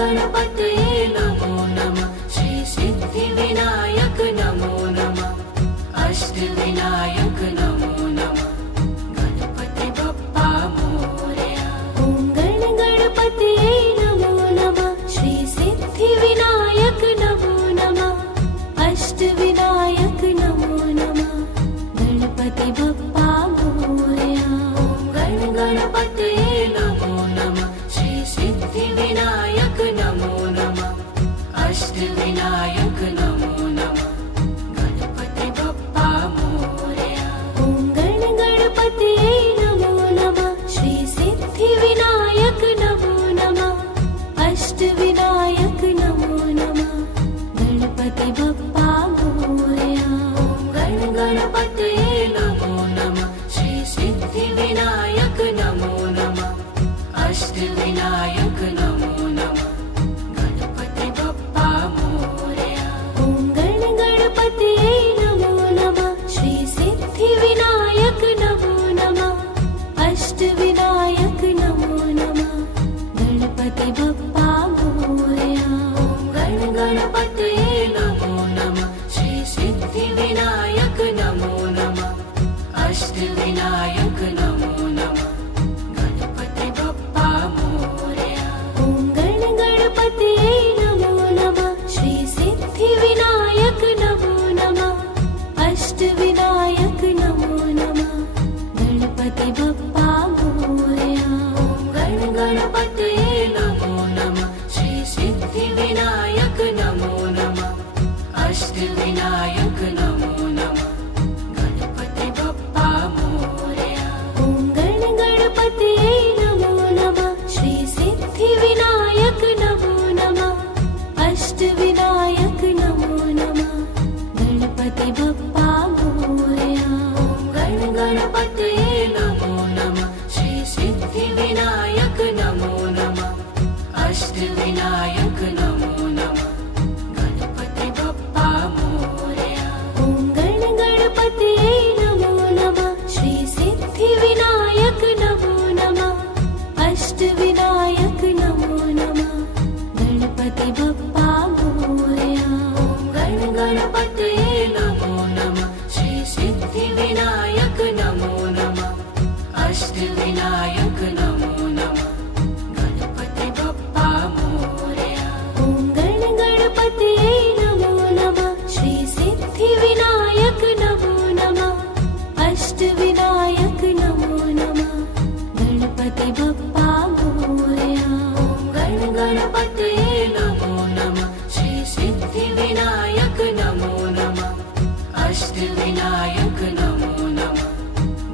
गणपतये नमो नमः। श्री सिद्धिविनायक नमो नमः। अष्टविनायक नमो नमः। गणपति बप्पा मोरया। ॐ गणपतये नमो नमः। श्री सिद्धिविनायक नमो नमः। अष्टविनायक नमो नमः। गणपति बप्पा मोरया। ॐ गणपतये नमो नमः। श्री सिद्धिविनायक नमो नमः। अष्टविनायक नमो नमः। गणपति बप्पा मोरया। ॐ गणपतये नमो नमः। श्री सिद्धिविनायक नमो नमः। अष्टविनायक नमो नमः। गणपति बप्पा मोरया। ॐ गणपतये नमो नमः। श्री सिद्धिविनायक नमो नमः। अष्टविनायक नमो नमः। गणपति बप्पा मोरया। ॐ गणपतये नमो नमः। श्री सिद्धिविनायक नमो नमः। अष्टविनायक नमो नमः। गणपति बप्पा मोरया। ॐ गणपतये नमो नमः। श्री सिद्धिविनायक नमो नमः। अष्टविनायक नमो नमः। गणपति बप्पा मोरया। ॐ गणपतये नमो नमः। श्री सिद्धिविनायक नमो नमः। अष्टविनायक नमो नमः। गणपति बप्पा मोरया। ॐ गणपतये नमो नमः। श्री सिद्धिविनायक नमो नमः। अष्टविनायक नमो नमः। गणपति बप्पा मोरया। ॐ गणपतये नमो नमः। श्री सिद्धिविनायक नमो नमः। अष्टविनायक नमो नमः। गणपति बप्पा मोरया। ॐ गणपतये नमो नमः। श्री सिद्धिविनायक नमो नमः। अष्टविनायक नमो नमः। गणपति बप्पा मोरया। ॐ गणपतये नमो नमः। श्री सिद्धिविनायक नमो नमः। अष्टविनायक नमो नमः। गणपति बप्पा मोरया। ॐ गणपतये नमो नमः। श्री सिद्धिविनायक नमो नमः। अष्टविनायक नमो नमः। गणपति बप्पा मोरया। ॐ गणपतये नमो नमः। श्री सिद्धिविनायक नमो नमः। अष्टविनायक नमो नमः। गणपति बप्पा मोरया। ॐ गणपतये नमो नमः। श्री सिद्धिविनायक नमो नमः। अष्टविनायक नमो नमः।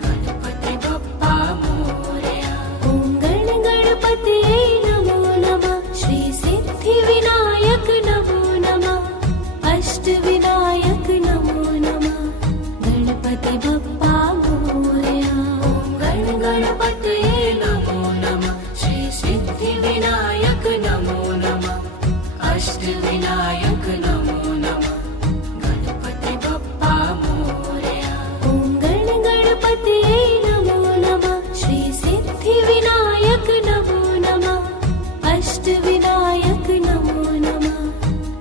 गणपति बप्पा मोरया। ॐ गणपतये नमो नमः। श्री सिद्धिविनायक नमो नमः। अष्टविनायक नमो नमः। गणपति बप्पा मोरया। ॐ गणपतये नमो नमः। श्री सिद्धिविनायक नमो नमः। अष्टविनायक नमो नमः। गणपति बप्पा मोरया। ॐ गणपतये नमो नमः। श्री सिद्धिविनायक नमो नमः। अष्टविनायक नमो नमः।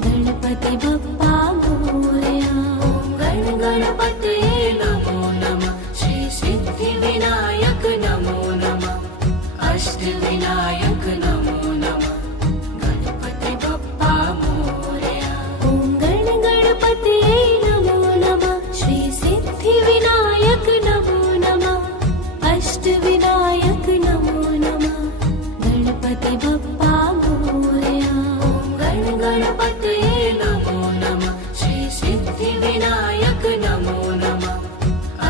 गणपति बप्पा मोरया। ॐ गणपतये नमो नमः। श्री सिद्धिविनायक नमो नमः। अष्टविनायक नमो नमः। गणपति बप्पा मोरया। ॐ गणपतये नमो नमः। श्री सिद्धिविनायक नमो नमः। अष्टविनायक नमो नमः। गणपति बप्पा मोरया। ॐ गणपतये नमो नमः। श्री सिद्धिविनायक नमो नमः।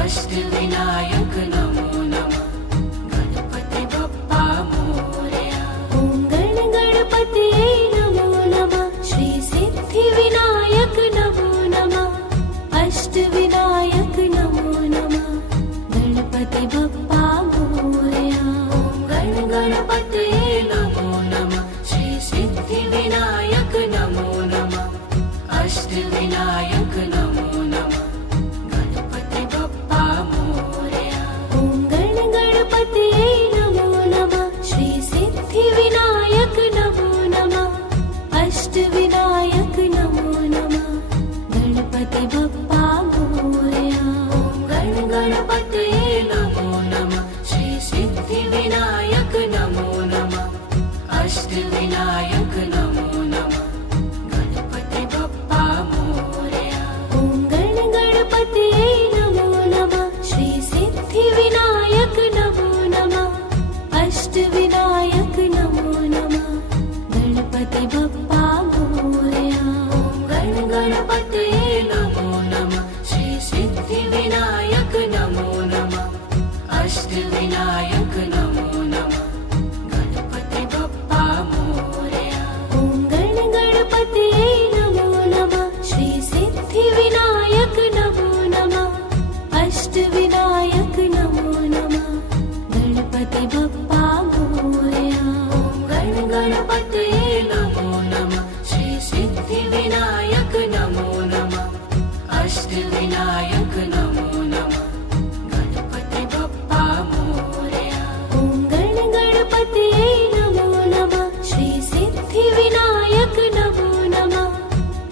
अष्टविनायक नमो नमः। गणपति बप्पा मोरया। ॐ गणपतये नमो नमः। श्री सिद्धिविनायक नमो नमः। अष्टविनायक नमो नमः। गणपति बप्पा मोरया। ॐ गणपतये नमो नमः। श्री सिद्धिविनायक नमो अष्टविनायक नमो नमः गणपति बप्पा मोरया। ॐ गणपतये नमो नमः श्री सिद्धिविनायक नमो नमः अष्टविनायक नमो नमः गणपति बप्पा मोरया। ॐ गणपतये नमो नमः श्री सिद्धिविनायक नमो नमः अष्टविनायक नमो नमः गणपति बप्पा मोरया। ॐ गणपतये नमो नमः श्री सिद्धिविनायक नमो नमः अष्टविनायक नमो नमः गणपति बप्पा मोरया। ॐ गणपतये नमो नमः श्री सिद्धिविनायक नमो नमः अष्टविनायक नमो नमः गणपति बप्पा मोरया। ॐ गणपतये नमो नमः श्री सिद्धिविनायक नमो नमः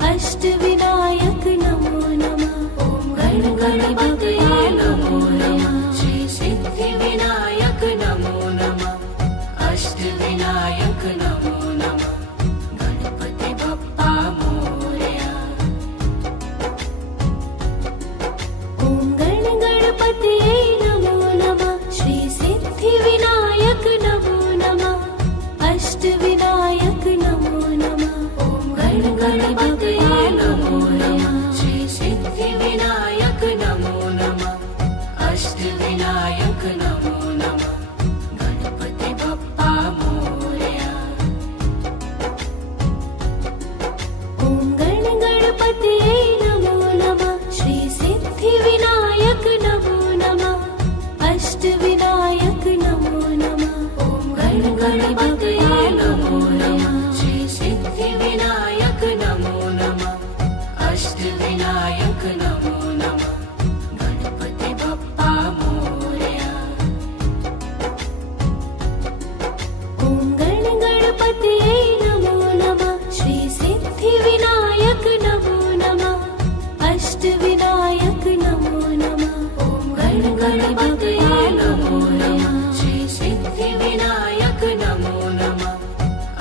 अष्टविनायक नमो नमः ॐ गणपतये नमो नमः श्री सिद्धिविनायक नमो नमः अष्टविनायक नमो नमः गणपति बप्पा मोरया। ॐ गणपतये नमो नमः श्री सिद्धिविनायक नमो नमः अष्टविनायक नमो नमः ॐ गणपतये नमो नमः श्री सिद्धिविनायक नमो नमः अष्टविनायक नमो नमः गणपति बप्पा मोरया। ॐ गणपतये नमो नमः श्री सिद्धिविनायक नमो नमः अष्टविनायक नमो नमः ॐ गणपतये नमो नमः श्री सिद्धिविनायक नमो नमः अष्टविनायक नमो नमः गणपति बप्पा मोरया। ॐ गणपतये नमो नमः श्री सिद्धिविनायक नमो नमः अष्टविनायक नमो नमः ॐ गणपतये नमो नमः श्री सिद्धिविनायक नमो नमः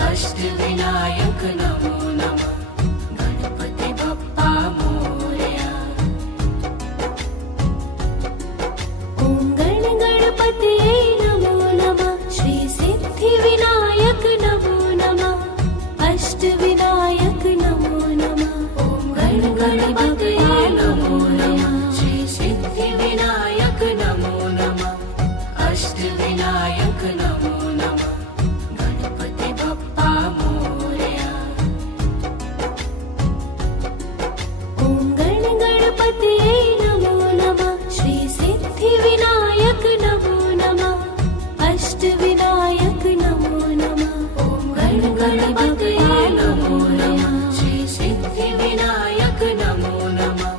अष्टविनायक नमो नमः गणपति बप्पा मोरया। ॐ गणपतये नमो नमः श्री सिद्धिविनायक नमो नमः अष्टविनायक नमो नमः ॐ गणपतये नमो नमः श्री सिद्धिविनायक नमो नमः अष्टविनायक नमो नमः गणपति बप्पा मोरया। ॐ गणपतये नमो नमः श्री सिद्धिविनायक नमो नमः अष्टविनायक नमो नमः ॐ गणपतये नमो नमः श्री सिद्धिविनायक नमो नमः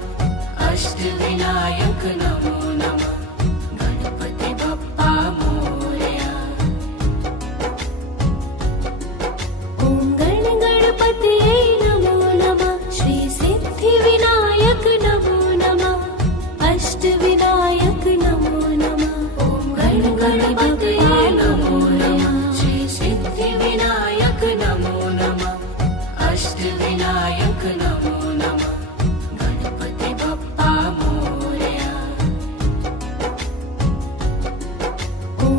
अष्टविनायक नमो नमः गणपति बप्पा मोरया। ॐ गणपतये नमो नमः श्री सिद्धिविनायक नमो नमः अष्टविनायक नमो नमः ॐ गणपतये नमो नमः श्री सिद्धिविनायक नमो नमः अष्टविनायक नमो नमः गणपति बप्पा मोरया। ॐ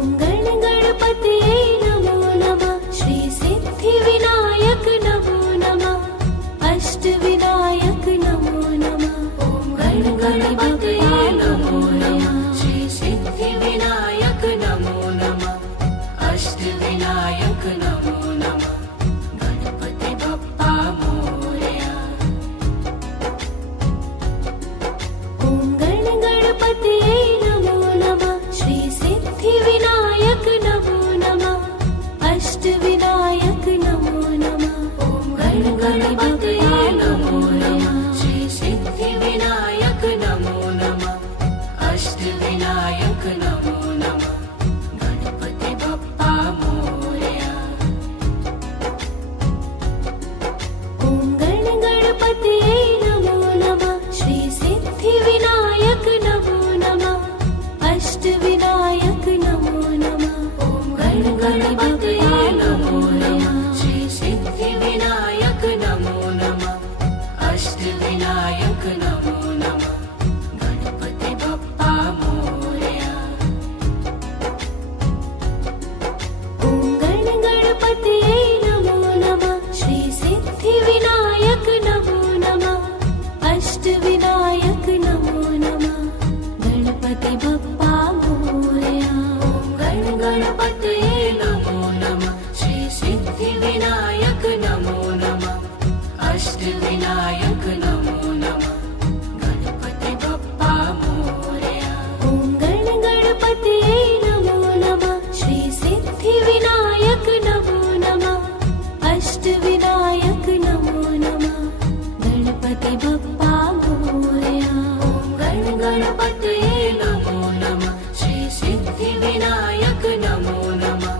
गणपतये नमो नमः श्री सिद्धिविनायक नमो नमः अष्टविनायक नमो नमः ॐ गणपतये नमो नमः श्री सिद्धिविनायक नमो नमः अष्टविनायक नमो नमः गणपति बप्पा मोरया। ॐ गणपतये नमो नमः श्री सिद्धिविनायक नमो नमः अष्टविनायक नमो नमः ॐ गणपतये नमो नमः श्री सिद्धिविनायक नमो नमः अष्टविनायक नमो नमः गणपति बप्पा मोरया। ॐ गणपतये नमो नमः श्री सिद्धिविनायक नमो नमः अष्टविनायक नमो नमः ॐ गणपतये नमो नमः श्री अष्टविनायक नमो नमः गणपति बप्पा मोरया ॐ गण गणपतये नमो नमः श्री सिद्धिविनायक नमो नमः अष्टविनायक नमो नमः गणपति बप्पा मोरया ॐ गण गणपतये नमो नमः श्री सिद्धिविनायक नमो नमः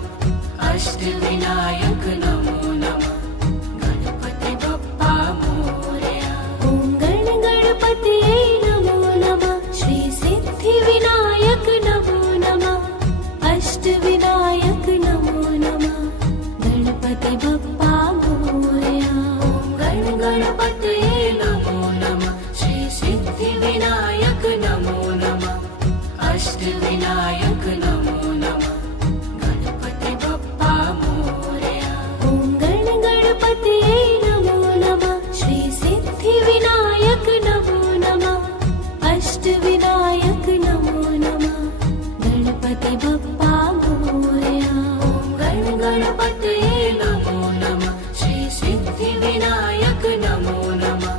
अष्टविनायक नमो नमः गणपति बप्पा मोरया ॐ गण गणपतये नमो नमः श्री सिद्धिविनायक नमो नमः अष्टविनायक नमो नमः गणपति बप्पा मोरया ॐ गण गणपतये नमो नमः श्री सिद्धिविनायक नमो नमः अष्टविनायक नमो नमः गणपति बप्पा मोरया ॐ गण गणपतये नमो नमः श्री सिद्धिविनायक नमो नमः अष्टविनायक नमो नमः गणपति बप्पा मोरया ॐ गण गणपतये नमो नमः श्री सिद्धिविनायक नमो नमः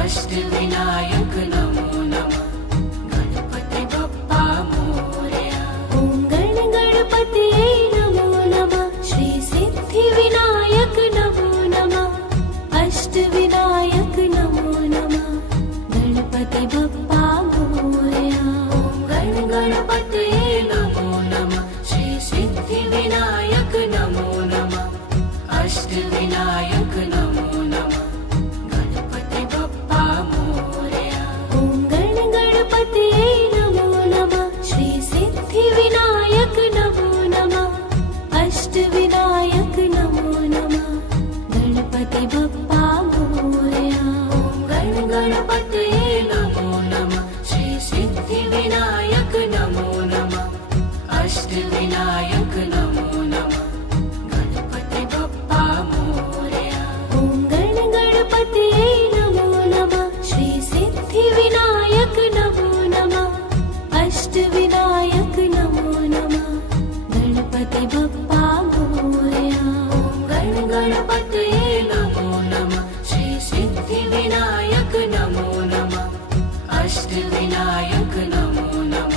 अष्टविनायक नमो नमः गणपति बप्पा मोरया ॐ गण गणपतये नमो नमः श्री सिद्धिविनायक नमो नमः अष्टविनायक नमो नमः गणपति बप्पा मोरया ॐ गण गणपतये नमो नमः श्री सिद्धिविनायक नमो नमः अष्टविनायक नमो नमः गणपति बप्पा मोरया ॐ गण गणपतये नमो नमः श्री सिद्धिविनायक नमो नमः अष्टविनायक नमो नमः गणपति बप्पा मोरया ॐ गण गणपतये नमो नमः श्री सिद्धिविनायक नमो नमः अष्टविनायक नमो नमः गणपति बप्पा मोरया ॐ गण गणपतये नमो नमः श्री सिद्धिविनायक नमो नमः अष्टविनायक नमो नमः गणपति बप्पा मोरया ॐ गण गणपतये नमो नमः श्री सिद्धिविनायक नमो नमः अष्टविनायक नमो नमः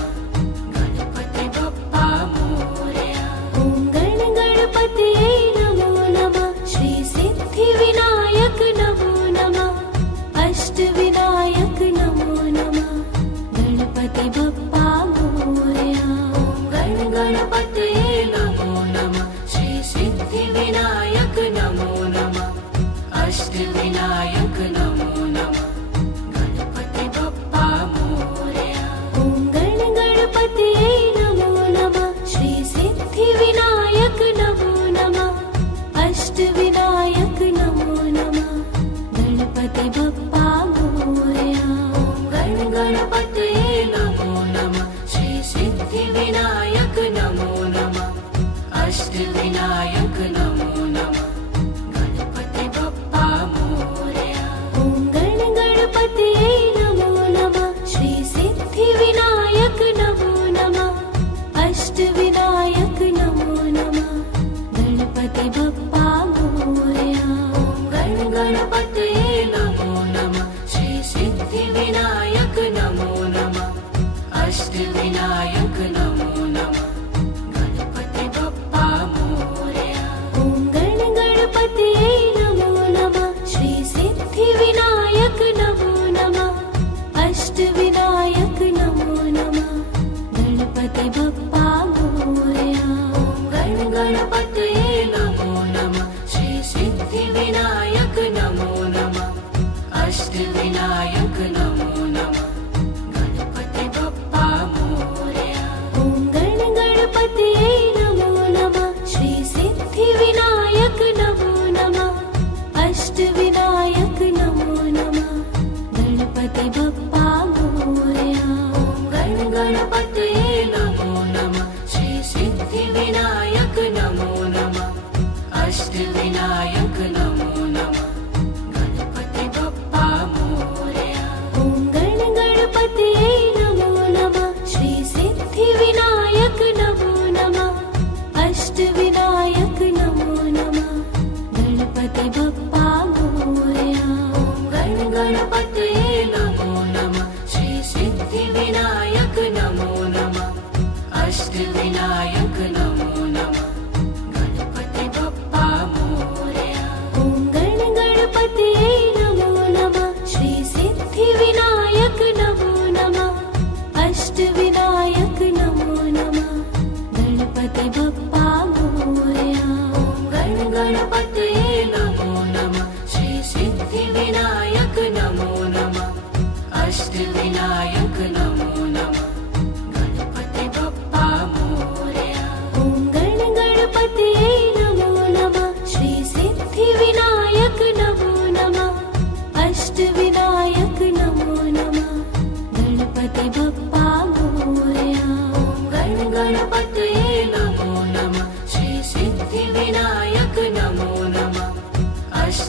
गणपति बप्पा मोरया ॐ गण गणपतये नमो नमः श्री सिद्धिविनायक नमो नमः अष्टविनायक नमो नमः गणपति बप्पा मोरया ॐ गण गणपतये नमो नमः श्री सिद्धिविनायक नमो नमः अष्टविनायक नमो नमः गणपति बप्पा मोरया ॐ गण गणपतये नमो नमः श्री सिद्धिविनायक नमो नमः अष्टविनायक नमो नमः गणपति बप्पा मोरया ॐ गण गणपतये नमो नमः श्री सिद्धिविनायक नमो नमः अष्टविनायक नमो नमः गणपति बप्पा मोरया ॐ गण गणपतये नमो नमः श्री सिद्धिविनायक नमो नमः अष्टविनायक नमो नमः गणपति बप्पा मोरया ॐ गण गणपतये नमो नमः श्री सिद्धिविनायक नमो नमः अष्टविनायक नमो नमः गणपति बप्पा मोरया ॐ गण गणपतये नमो नमः श्री सिद्धिविनायक नमो नमः अष्टविनायक नमो नमः गणपति बप्पा मोरया ॐ गण गणपतये नमो नमः श्री सिद्धिविनायक नमो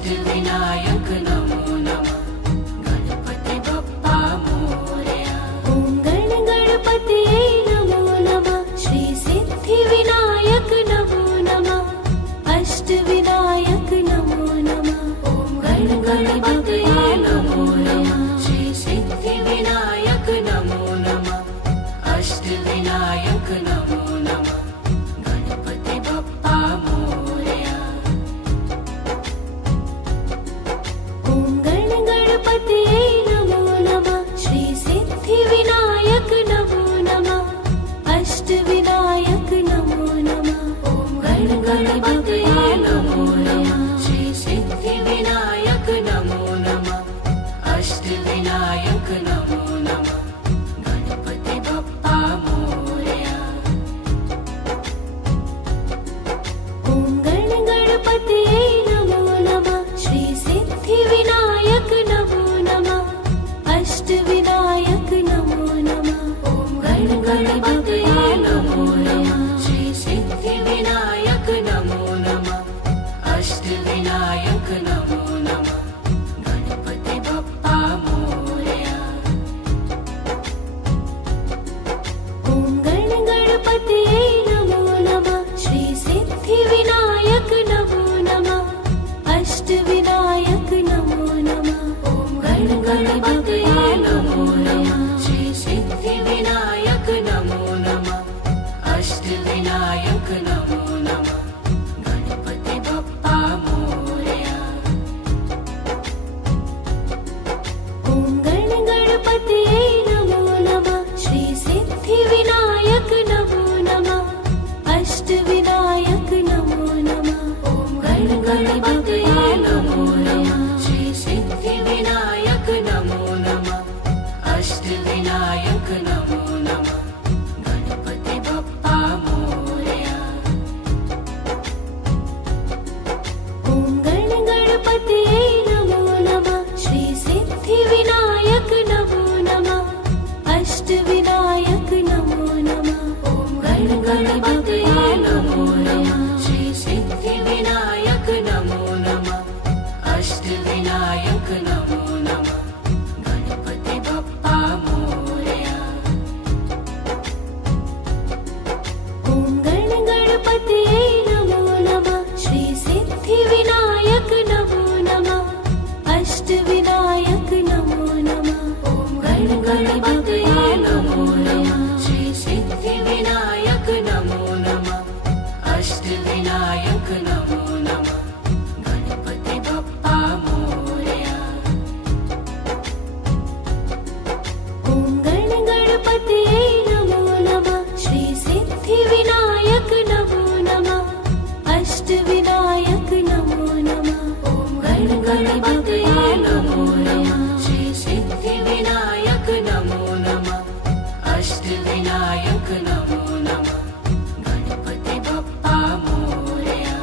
अष्टविनायक नमो नमः गणपति बप्पा मोरया। ॐ गण गणपतये नमो नमः श्री सिद्धिविनायक नमो नमः अष्टविनायक नमो नमः। ॐ गण गणपतये नमो नमः श्री सिद्धिविनायक नमो नमः अष्टविनायक नमो नमः गणपति बप्पा मोरया। ॐ गण गणपतये नमो नमः श्री सिद्धिविनायक नमो नमः अष्टविनायक नमो नमः। ॐ गण गणपतये नमो नमः श्री सिद्धिविनायक नमो नमः अष्टविनायक नमो नमः गणपति बप्पा मोरया। ॐ गण गणपतये नमो नमः श्री सिद्धिविनायक नमो नमः अष्टविनायक नमो नमः। ॐ गण गणपतये नमो नमः श्री सिद्धिविनायक नमो नमः अष्टविनायक नमो नमः गणपति बप्पा मोरया। ॐ गण गणपतये नमो नमः श्री सिद्धिविनायक नमो नमः अष्टविनायक नमो नमः। ॐ गण गणपतये नमो नमः श्री सिद्धिविनायक नमो नमः अष्टविनायक नमो नमः गणपति बप्पा मोरया। ॐ गण गणपतये नमो नमः श्री सिद्धिविनायक नमो नमः अष्टविनायक नमो नमः। ॐ गण गणपतये नमो नमः श्री सिद्धिविनायक नमो नमः अष्टविनायक नमो नमः गणपति बप्पा मोरया। ॐ गण गणपतये नमो नमः श्री सिद्धिविनायक नमो नमः अष्टविनायक नमो नमः। ॐ गण गणपतये नमो नमः श्री सिद्धिविनायक नमो नमः अष्टविनायक नमो नमः गणपति बप्पा मोरया। ॐ गण गणपतये नमो नमः श्री सिद्धिविनायक नमो नमः अष्टविनायक नमो नमः। ॐ गण गणपतये नमो नमः श्री सिद्धिविनायक नमो नमः अष्टविनायक नमो नमः गणपति बप्पा मोरया। ॐ गण गणपतये नमो नमः श्री सिद्धिविनायक नमो नमः अष्टविनायक नमो नमः। ॐ गण गणपतये नमो नमः श्री सिद्धिविनायक नमो नमः अष्टविनायक नमो नमः गणपति बप्पा मोरया।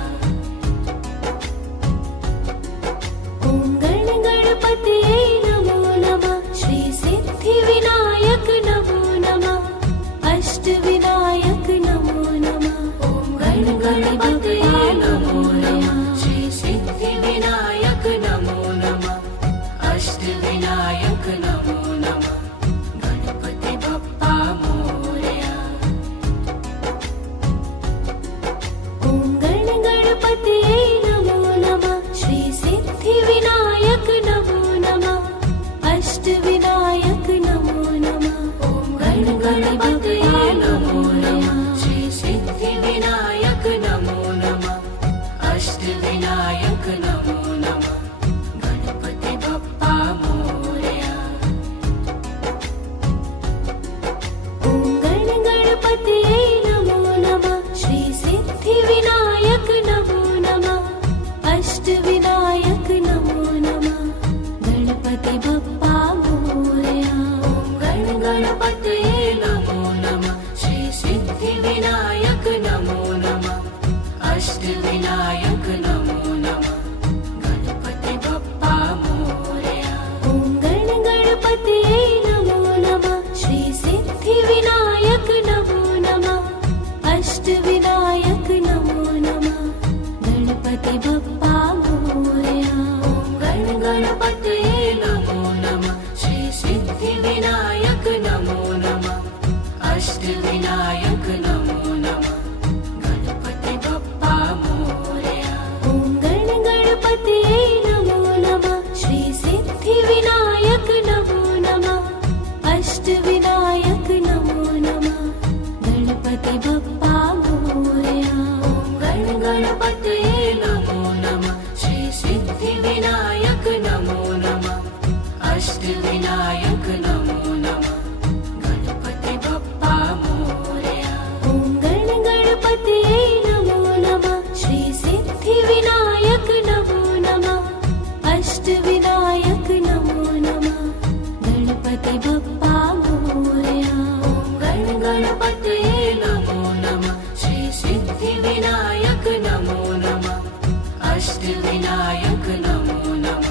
ॐ गण गणपतये नमो नमः श्री सिद्धिविनायक नमो नमः अष्टविनायक नमो नमः। ॐ गण गणपतये नमो नमः श्री सिद्धिविनायक नमो नमः अष्टविनायक नमो नमः गणपति बप्पा मोरया। ॐ गण गणपतये नमो नमः श्री सिद्धिविनायक नमो नमः अष्टविनायक नमो नमः। ॐ गण गणपतये नमो नमः श्री सिद्धिविनायक नमो नमः अष्टविनायक नमो नमः गणपति बप्पा मोरया। ॐ गण गणपतये नमो नमः श्री सिद्धिविनायक नमो नमः अष्टविनायक नमो नमः गणपति बप्पा मोरया। ॐ गण गणपतये नमो नमः श्री सिद्धिविनायक नमो नमः अष्टविनायक नमो नमः गणपति बप्पा मोरया। ॐ गण गणपतये नमो नमः श्री सिद्धिविनायक नमो नमः अष्टविनायक नमो नमः गणपति बप्पा मोरया। गणपतये नमो नमः श्री सिद्धिविनायक नमो नमः अष्टविनायक नमो नमः गणपति बप्पा मोरया ॐ गणपतये नमो नमः श्री सिद्धिविनायक नमो नमः अष्टविनायक नमो नमः गणपति बप्पा मोरया ॐ गणपतये नमो नमः श्री सिद्धिविनायक नमो नमः अष्टविनायक नमो नमः गणपति बप्पा मोरया ॐ गणपतये नमो नमः श्री सिद्धिविनायक नमो नमः अष्टविनायक नमो नमः गणपति बप्पा मोरया ॐ गणपतये नमो नमः श्री सिद्धिविनायक नमो नमः अष्टविनायक नमो नमः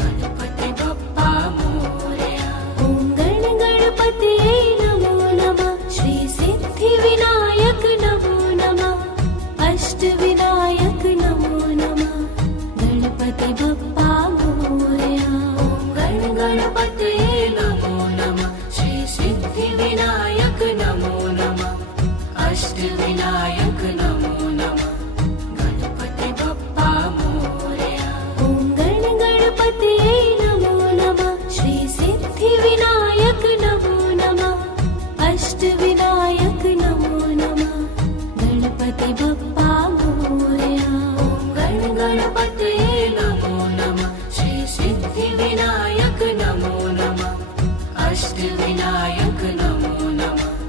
गणपति बप्पा मोरया ॐ गणपतये नमो नमः श्री सिद्धिविनायक नमो नमः अष्टविनायक नमो नमः गणपति बप्पा मोरया ॐ गणपतये नमो नमः श्री सिद्धिविनायक नमो नमः अष्टविनायक नमो नमः गणपति बप्पा मोरया ॐ गणपतये नमो नमः श्री सिद्धिविनायक नमो नमः अष्टविनायक नमो नमः गणपति बप्पा मोरया ॐ गणपतये नमो नमः श्री सिद्धिविनायक नमो नमः अष्टविनायक नमो नमः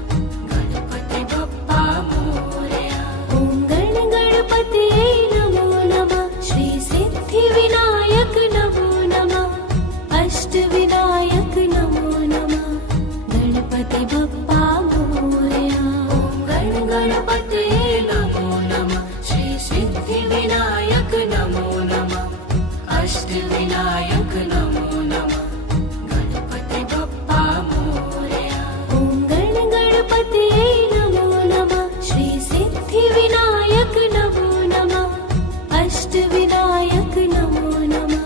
गणपति बप्पा मोरया ॐ गणपतये नमो नमः श्री सिद्धिविनायक नमो नमः अष्टविनायक नमो नमः गणपति बप्पा मोरया ॐ गणपतये नमो नमः श्री सिद्धिविनायक नमो नमः अष्टविनायक नमो नमः गणपति बप्पा मोरया ॐ गणपतये नमो नमः श्री सिद्धिविनायक नमो नमः अष्टविनायक नमो नमः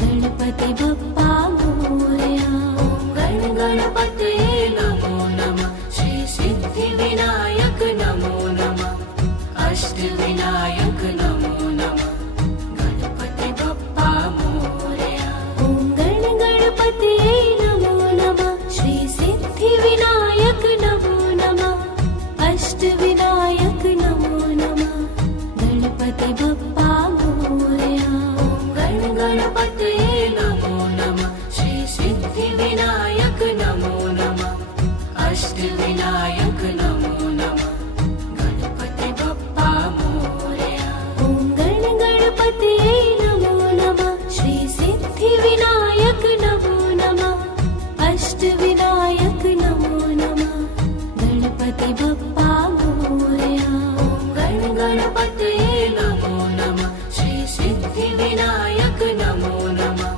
गणपति बप्पा मोरया ॐ गणपतये नमो नमः श्री सिद्धिविनायक नमो नमः अष्टविनायक नमो नमः गणपति बप्पा मोरया ॐ गणपतये नमो नमः श्री सिद्धिविनायक नमो नमः अष्टविनायक नमो नमः गणपति बप्पा मोरया ॐ गणपतये नमो नमः श्री सिद्धिविनायक नमो नमः अष्टविनायक नमो नमः गणपति बप्पा मोरया ॐ गणपतये नमो नमः श्री सिद्धिविनायक नमो नमः अष्टविनायक नमो नमः गणपति बप्पा मोरया ॐ गणपतये नमो नमः श्री सिद्धिविनायक नमो नमः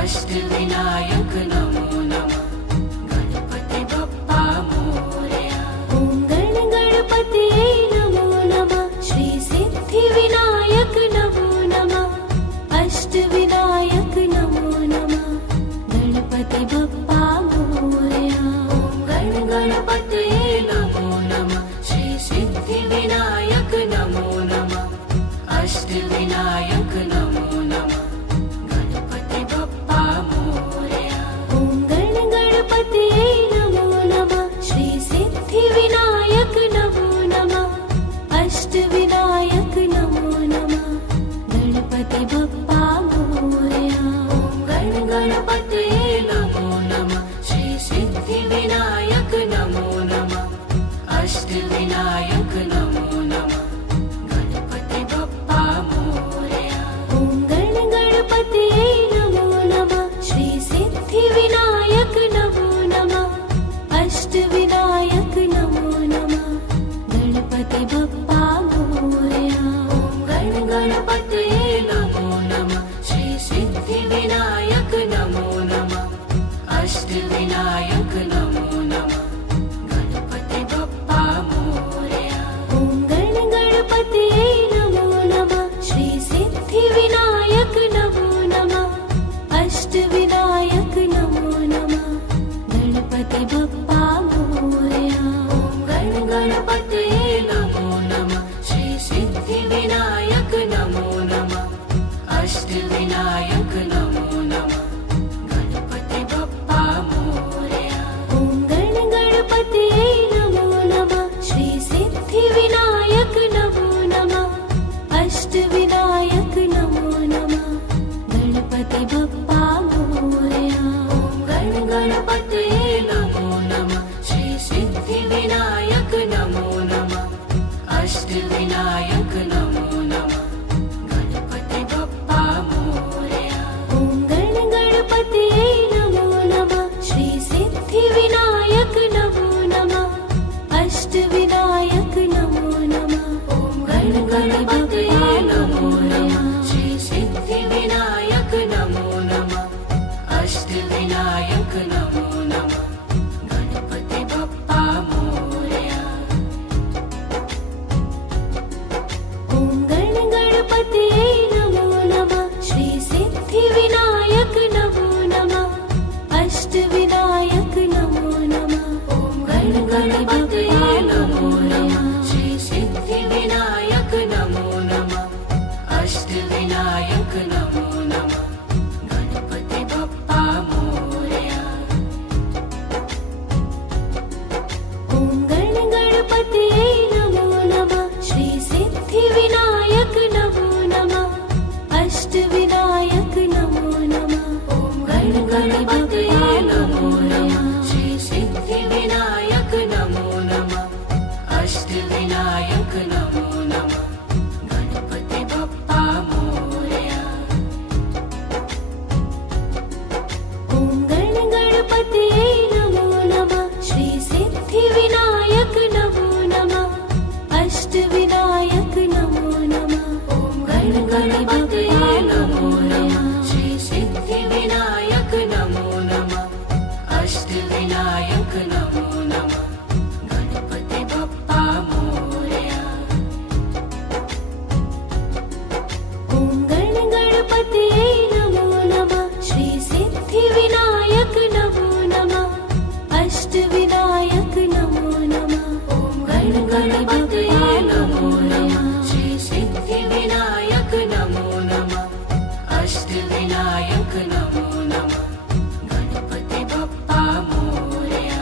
अष्टविनायक नमो नमः गणपति बप्पा मोरया ॐ गणपतये नमो नमः श्री सिद्धिविनायक नमो नमः अष्टविनायक नमो नमः गणपति बप्पा मोरया ॐ गणपतये नमो नमः श्री सिद्धिविनायक नमो नमः अष्टविनायक नमो नमः गणपति बप्पा मोरया ॐ गणपतये नमो नमः श्री सिद्धिविनायक नमो नमः अष्टविनायक नमो नमः गणपति बप्पा मोरया ॐ गणपतये नमो नमः श्री सिद्धिविनायक नमो नमः अष्टविनायक नमो नमः गणपति बप्पा मोरया ॐ गणपतये नमो नमः श्री सिद्धिविनायक नमो नमः अष्टविनायक नमो नमः गणपति बप्पा मोरया ॐ गणपतये नमो नमः अष्टविनायक नमो नमः गणपति बप्पा मोरया ॐ गण गणपतये नमो नमः श्री सिद्धिविनायक नमो नमः अष्टविनायक नमो नमः गणपति बप्पा मोरया ॐ गण गणपतये नमो नमः श्री सिद्धिविनायक नमो नमः अष्टविनायक नमो नमः गणपति बप्पा मोरया ॐ गण गणपतये नमो नमः श्री सिद्धिविनायक नमो नमः अष्टविनायक नमो नमः ॐ गण गणपतये नमो नमः श्री सिद्धिविनायक नमो नमः अष्टविनायक नमो नमः गणपति बप्पा मोरया ॐ गण गणपतये नमो नमः श्री सिद्धिविनायक नमो नमः अष्टविनायक नमो नमः ॐ गण गणपतये नमो नमः श्री सिद्धिविनायक नमो नमः अष्टविनायक नमो नमः गणपति बप्पा मोरया ॐ गण गणपतये नमो नमः श्री सिद्धिविनायक नमो नमः अष्टविनायक नमो नमः ॐ गण गणपतये नमो नमः श्री सिद्धिविनायक नमो नमः अष्टविनायक नमो नमः गणपति बप्पा मोरया ॐ गण गणपतये नमो नमः श्री सिद्धिविनायक नमो नमः अष्टविनायक नमो नमः ॐ गण गणपतये नमो नमः श्री सिद्धिविनायक नमो नमः अष्टविनायक नमो नमः गणपति बप्पा मोरया ॐ गण गणपतये नमो नमः श्री सिद्धिविनायक नमो नमः अष्टविनायक नमो नमः ॐ गण गणपतये नमो नमः श्री सिद्धिविनायक नमो नमः अष्टविनायक नमो नमः गणपति बप्पा मोरया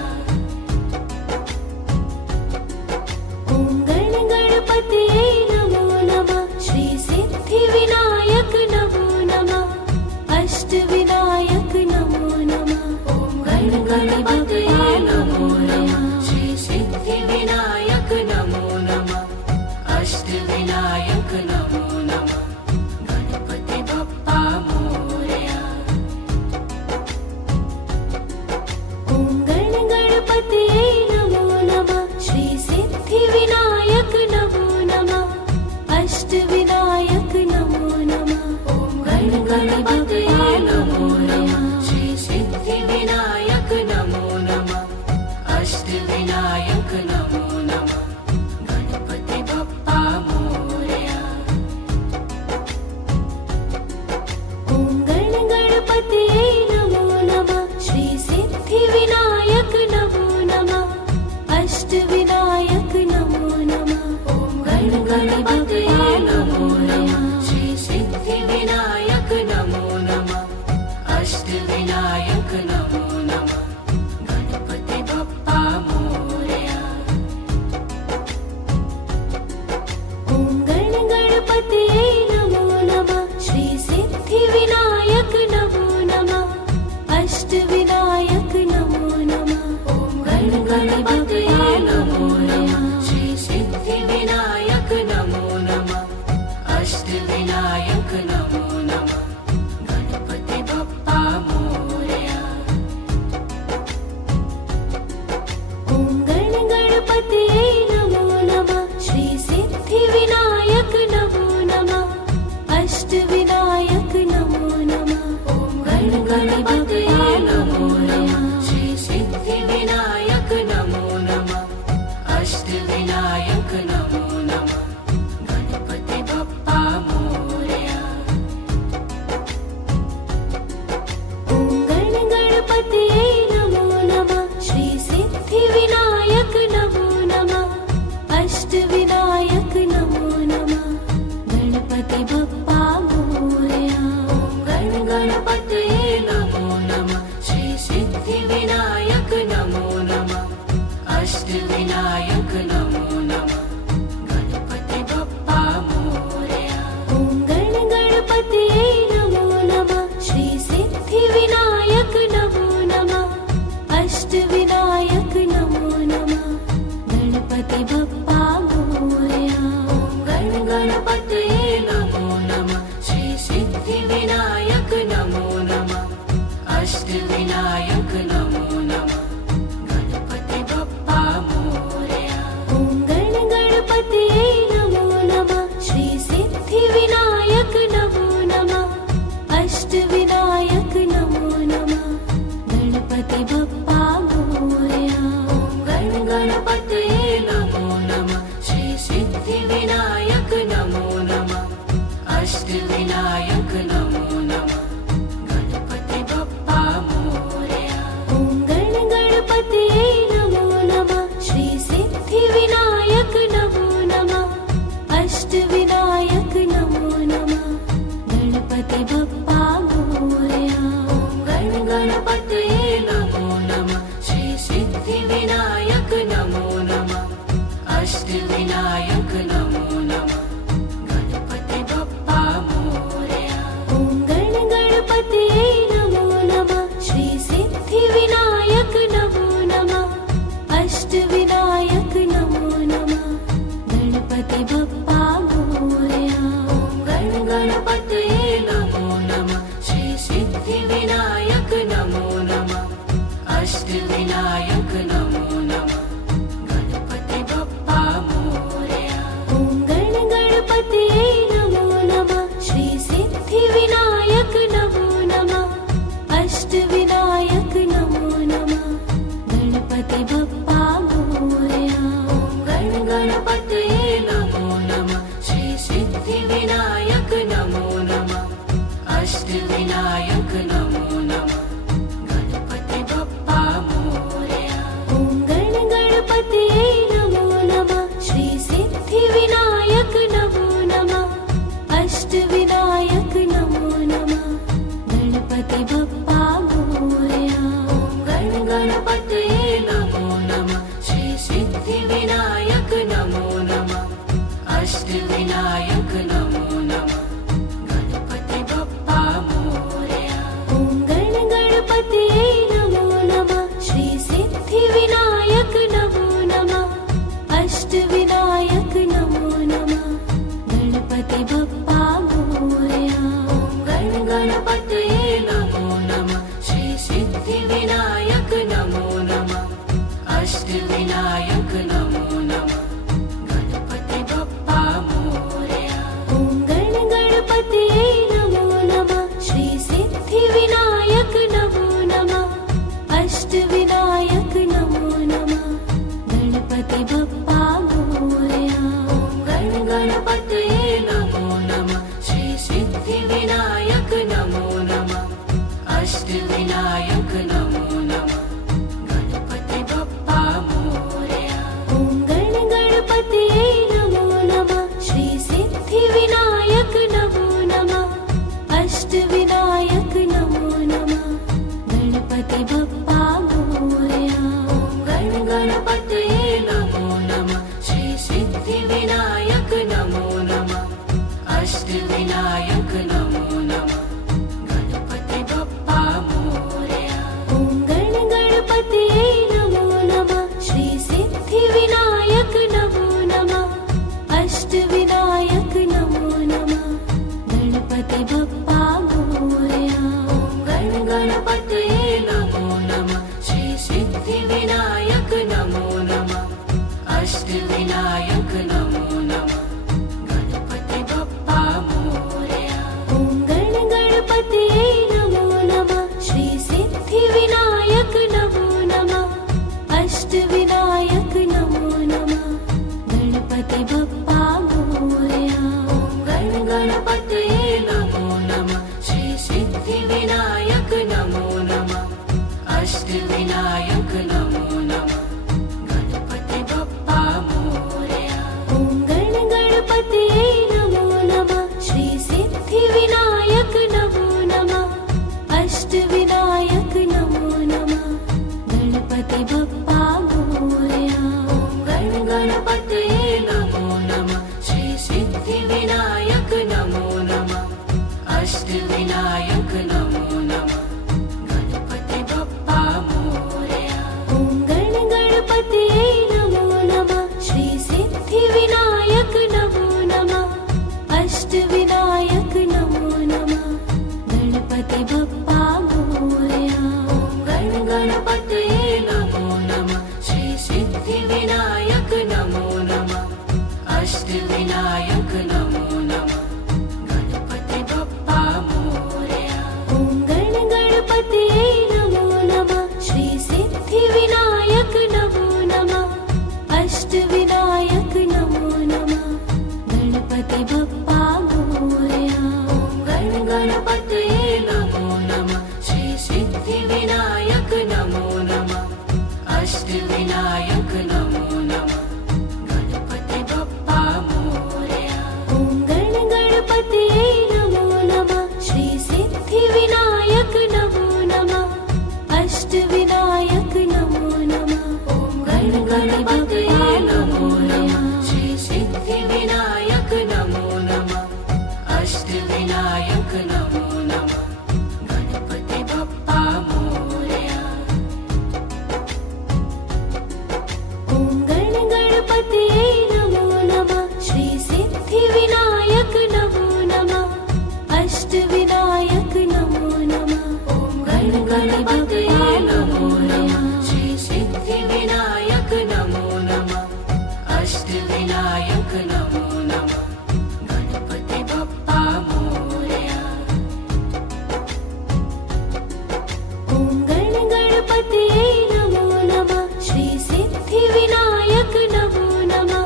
ॐ गण गणपतये नमो नमः श्री सिद्धिविनायक नमो नमः अष्टविनायक नमो नमः ॐ गण गणपतये नमो नमः श्री सिद्धिविनायक नमो नमः अष्टविनायक नमो नमः गणपति बप्पा मोरया ॐ गण गणपतये नमो नमः श्री सिद्धिविनायक नमो नमः अष्टविनायक नमो नमः ॐ गण गणपतये नमो नमः श्री सिद्धिविनायक नमो अष्टविनायक नमो नमः गणपति बप्पा मोरया ॐ गण गणपतये नमो नमः श्री सिद्धिविनायक नमो नमः अष्टविनायक नमो नमः गणपति बप्पा मोरया ॐ गण गणपतये नमो नमः श्री सिद्धिविनायक नमो नमः अष्टविनायक नमो नमः गणपति बप्पा मोरया ॐ गण गणपतये नमो नमः श्री सिद्धिविनायक नमो नमः अष्टविनायक नमो नमः गणपति बप्पा मोरया ॐ गण गणपतये नमो नमः श्री सिद्धिविनायक नमो नमः अष्टविनायक नमो नमः गणपति बप्पा मोरया ॐ गण गणपतये नमो नमः श्री सिद्धिविनायक नमो नमः अष्टविनायक नमो नमः गणपति बप्पा मोरया ॐ गण गणपतये नमो नमः श्री सिद्धिविनायक नमो नमः अष्टविनायक नमो नमः गणपति बप्पा मोरया ॐ गण गणपतये नमो नमः श्री सिद्धिविनायक नमो नमः अष्टविनायक नमो नमः गणपति बप्पा मोरया ॐ गण गणपतये नमो नमः श्री सिद्धिविनायक नमो नमः अष्टविनायक नमो नमः गणपति बप्पा मोरया ॐ गण गणपतये नमो नमः श्री सिद्धिविनायक नमो नमः अष्टविनायक नमो नमः गणपति बप्पा मोरया ॐ गण गणपतये नमो नमः श्री सिद्धिविनायक नमो नमः अष्टविनायक नमो नमः गणपति बप्पा मोरया ॐ गण गणपतये नमो नमः श्री सिद्धिविनायक नमो नमः अष्टविनायक नमो नमः गणपति बप्पा मोरया ॐ गण गणपतये नमो नमः श्री सिद्धिविनायक नमो नमः अष्टविनायक नमो नमः गणपति बप्पा मोरया ॐ गण गणपतये नमो नमः श्री सिद्धिविनायक नमो नमः अष्टविनायक नमो नमः गणपति बप्पा मोरया ॐ गण गणपतये नमो नमः श्री सिद्धिविनायक नमो नमः अष्टविनायक नमो नमः गणपति बप्पा मोरया ॐ गण गणपतये नमो नमः श्री सिद्धिविनायक नमो नमः अष्टविनायक नमो नमः गणपति बप्पा मोरया ॐ गण गणपतये नमो नमः श्री सिद्धिविनायक नमो नमः अष्टविनायक नमो नमः गणपति बप्पा मोरया ॐ गण गणपतये नमो नमः श्री सिद्धिविनायक नमो नमः अष्टविनायक नमो नमः गणपति बप्पा मोरया ॐ गण गणपतये नमो नमः श्री सिद्धिविनायक नमो नमः अष्टविनायक नमो नमः गणपति बप्पा मोरया ॐ गण गणपतये नमो नमः श्री सिद्धिविनायक नमो नमः अष्टविनायक नमो नमः गणपति बप्पा मोरया ॐ गण गणपतये नमो नमः श्री सिद्धिविनायक नमो नमः अष्टविनायक नमो नमः गणपति बप्पा मोरया ॐ गण गणपतये नमो नमः श्री सिद्धिविनायक नमो नमः अष्टविनायक नमो नमः गणपति बप्पा मोरया ॐ गण गणपतये नमो नमः श्री सिद्धिविनायक नमो नमः अष्टविनायक नमो नमः गणपति बप्पा मोरया ॐ गण गणपतये नमो नमः श्री सिद्धिविनायक नमो नमः अष्टविनायक नमो नमः गणपति बप्पा मोरया गणपतये नमो नमः श्री सिद्धिविनायक नमो नमः अष्टविनायक नमो नमः गणपति बप्पा मोरया ॐ गणपतये नमो नमः श्री सिद्धिविनायक नमो नमः अष्टविनायक नमो नमः ॐ गणपतये नमो नमः श्री सिद्धिविनायक नमो नमः अष्टविनायक नमो नमः गणपति बप्पा मोरया ॐ गणपतये नमो नमः श्री सिद्धिविनायक नमो नमः अष्टविनायक नमो नमः ॐ गणपतये नमो नमः श्री सिद्धिविनायक नमो नमः अष्टविनायक नमो नमः गणपति बप्पा मोरया ॐ गणपतये नमो नमः श्री सिद्धिविनायक नमो नमः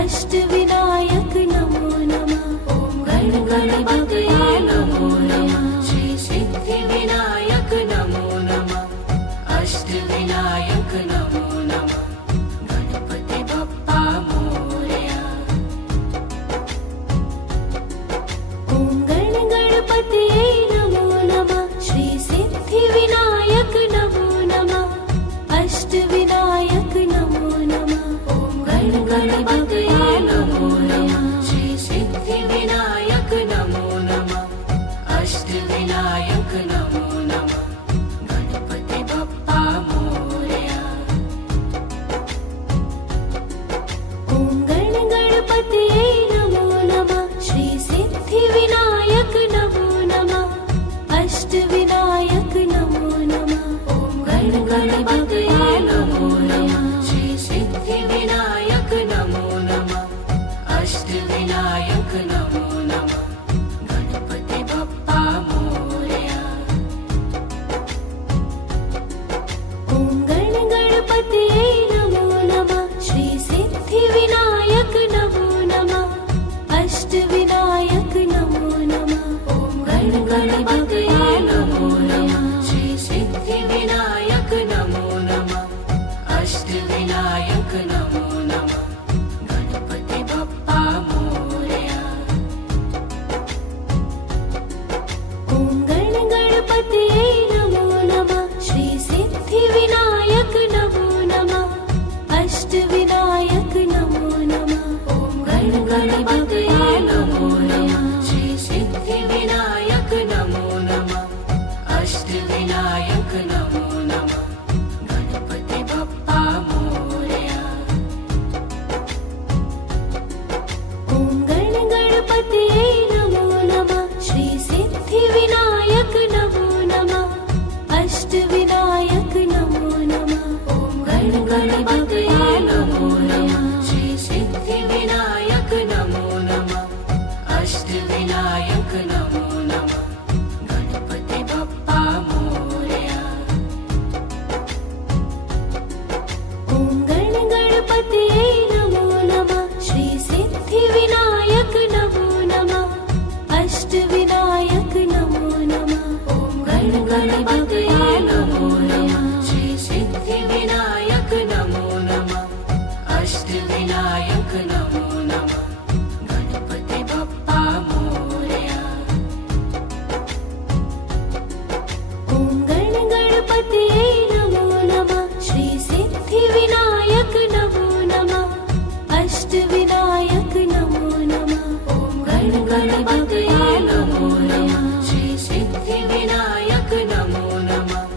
अष्टविनायक नमो नमः ॐ गणपतये नमो नमः श्री सिद्धिविनायक नमो नमः अष्टविनायक नमो नमः गणपति बप्पा मोरया ॐ गणपतये नमो नमः श्री सिद्धिविनायक नमो नमः अष्टविनायक नमो नमः ॐ गणपतये नमो नमः श्री सिद्धिविनायक नमो नमः अष्टविनायक नमो नमः गणपति बप्पा मोरया ॐ गणपतये नमो नमः श्री सिद्धिविनायक नमो नमः अष्टविनायक नमो नमः ॐ गणपतये नमो नमः श्री सिद्धिविनायक नमो नमः अष्टविनायक नमो नमः गणपति बप्पा मोरया ॐ गणपतये नमो नमः श्री सिद्धिविनायक नमो नमः अष्टविनायक नमो नमः ॐ गणपतये नमो नमः श्री सिद्धिविनायक नमो नमः अष्टविनायक नमो नमः गणपति बप्पा मोरया ॐ गणपतये नमो नमः श्री सिद्धिविनायक नमो नमः अष्टविनायक नमो नमः ॐ गणपतये नमो नमः श्री सिद्धिविनायक नमो नमः अष्टविनायक नमो नमः गणपति बप्पा मोरया ॐ गणपतये नमो नमः श्री सिद्धिविनायक नमो नमः अष्टविनायक नमो नमः ॐ गणपतये नमो नमः श्री सिद्धिविनायक नमो नमः अष्टविनायक नमो नमः गणपति बप्पा मोरया ॐ गणपतये नमो नमः श्री सिद्धिविनायक नमो नमः अष्टविनायक नमो नमः ॐ गणपतये नमो नमः श्री सिद्धिविनायक नमो नमः अष्टविनायक नमो नमः गणपति बप्पा मोरया ॐ गणपतये नमो नमः श्री सिद्धिविनायक नमो नमः अष्टविनायक नमो नमः ॐ गणपतये नमो नमः श्री सिद्धिविनायक नमो नमः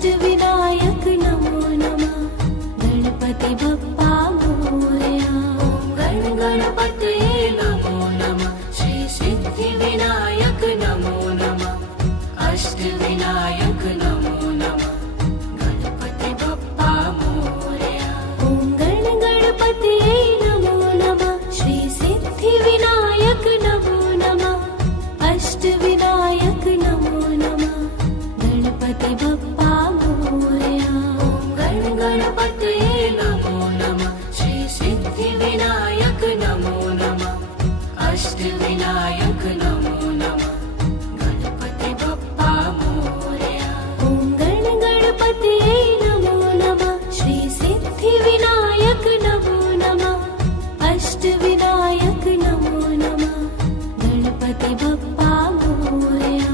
अष्टविनायक नमो नमः गणपति बप्पा मोरया गण गणपतये नमो नमः श्री सिद्धिविनायक नमो नमः अष्टविनायक नमो नमः गणपति बप्पा मोरया ॐ गण गणपतये नमो नमः श्री सिद्धिविनायक नमो नमः अष्टविनायक नमो नमः गणपति बप्पा मोरया गण गणपतये नमो नमः श्री सिद्धिविनायक नमो नमः अष्टविनायक नमो नमः गणपति बप्पा मोरया ॐ गण गणपतये नमो नमः श्री सिद्धिविनायक नमो नमः अष्टविनायक नमो नमः गणपति बप्पा मोरया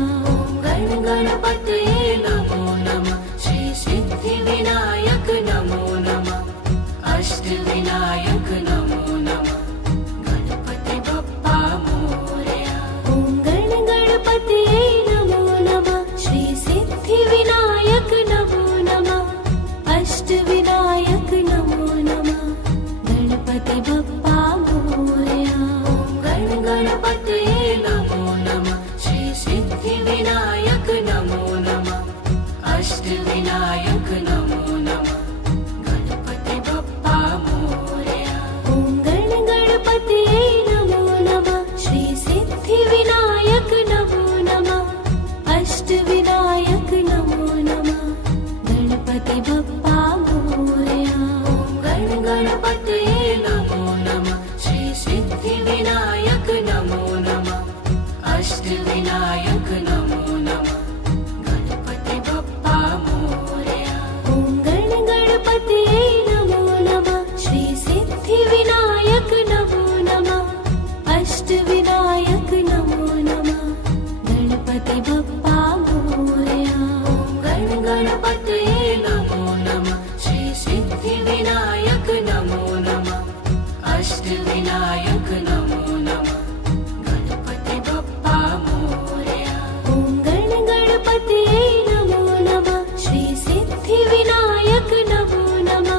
गण गणपतये नमो नमः श्री सिद्धिविनायक नमो नमः अष्टविनायक नमो नमः गणपति बप्पा मोरया ॐ गण गणपतये नमो नमः श्री सिद्धिविनायक नमो नमः अष्टविनायक नमो नमः गणपति बप्पा मोरया गण गणपतये नमो नमः श्री सिद्धिविनायक नमो नमः अष्टविनायक नमो नमः गणपति बप्पा मोरया ॐ गण गणपतये नमो नमः श्री सिद्धिविनायक नमो नमः अष्टविनायक नमो नमः गणपति बप्पा मोरया गण गणपतये नमो नमः श्री सिद्धिविनायक नमो नमः अष्टविनायक नमो नमः गणपति बप्पा मोरया ॐ गण गणपतये नमो नमः श्री सिद्धिविनायक नमो नमः अष्टविनायक नमो नमः गणपति बप्पा मोरया गण गणपतये नमो नमः श्री सिद्धिविनायक नमो नमः अष्टविनायक नमो नमः गणपति बप्पा मोरया ॐ गण गणपतये नमो नमः श्री सिद्धिविनायक नमो नमः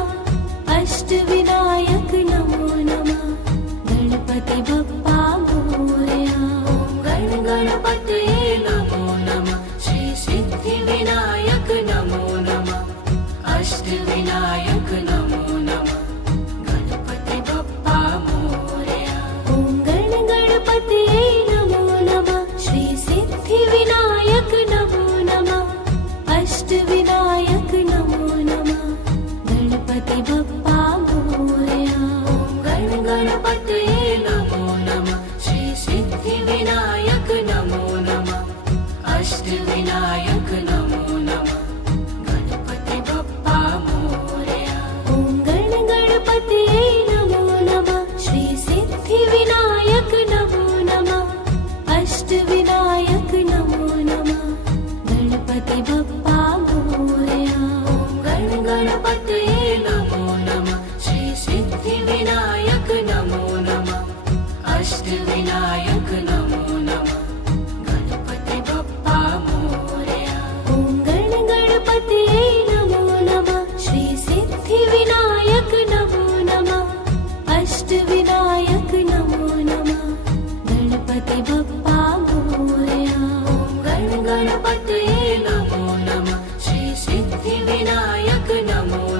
अष्टविनायक नमो नमः गणपति बप्पा मोरया गण गणपतये नमो नमः श्री सिद्धिविनायक नमो नमः अष्टविनायक नमो नमः गणपति बप्पा मोरया ॐ गण गणपतये नमो नमः श्री सिद्धिविनायक नमो नमः अष्टविनायक नमो नमः गणपति बप्पा मोरया गण गणपतये नमो नमः श्री सिद्धिविनायक नमो नमः अष्टविनायक नमो नमः गणपति बप्पा मोरया ॐ गण गणपतये नमो नमः श्री सिद्धिविनायक नमो नमः अष्टविनायक नमो नमः गणपति बप्पा मोरया गण गणपतये नमो नमः श्री सिद्धिविनायक नमो नमः अष्टविनायक नमो नमः गणपति बप्पा मोरया ॐ गण गणपतये नमो नमः श्री सिद्धिविनायक नमो नमः अष्टविनायक नमो नमः गणपति बप्पा मोरया गण गणपतये नमो नमः श्री सिद्धिविनायक नमो